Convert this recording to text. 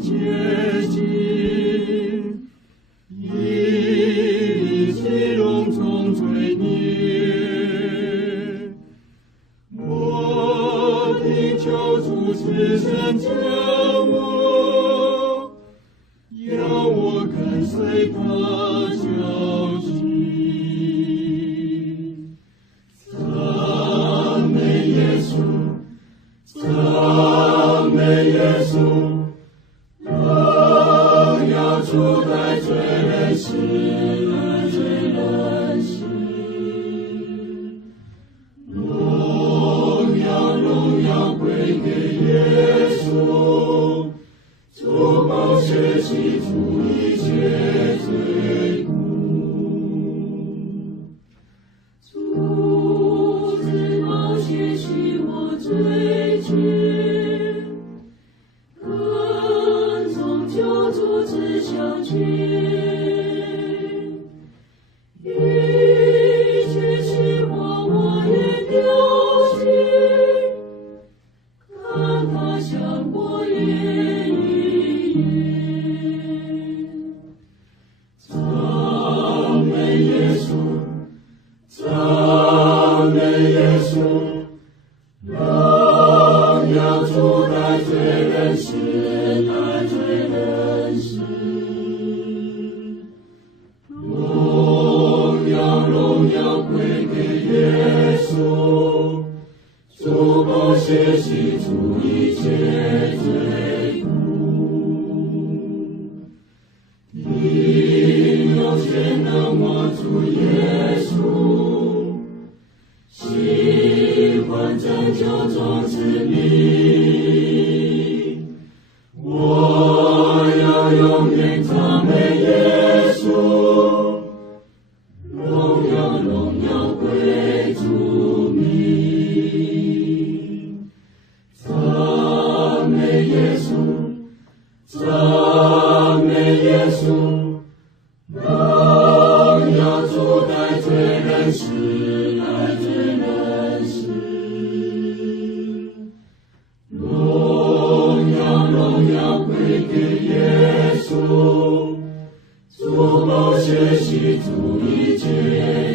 洁净，一切荣从罪孽。我的救主是神救我，要我跟随他脚迹。赞美耶稣，赞美耶稣，荣耀主在罪人心，罪人心。荣耀归给耶稣，主宝血洗除一切罪过。主之宝血洗我罪孽，跟从救主之小径，一切希望我也丢弃，看他向我眼一眼。赞美耶稣，赞美耶稣，荣耀主在罪人心，在罪人心。荣耀归给耶稣，主宝血洗除一切罪过。你有全能握住耶稣，喜欢拯救众子民。我要永远赞美耶稣，荣耀归主名。赞美耶稣，赞美耶稣，荣耀主在罪人心，在罪人心。荣耀归给耶稣，主宝血洗除一切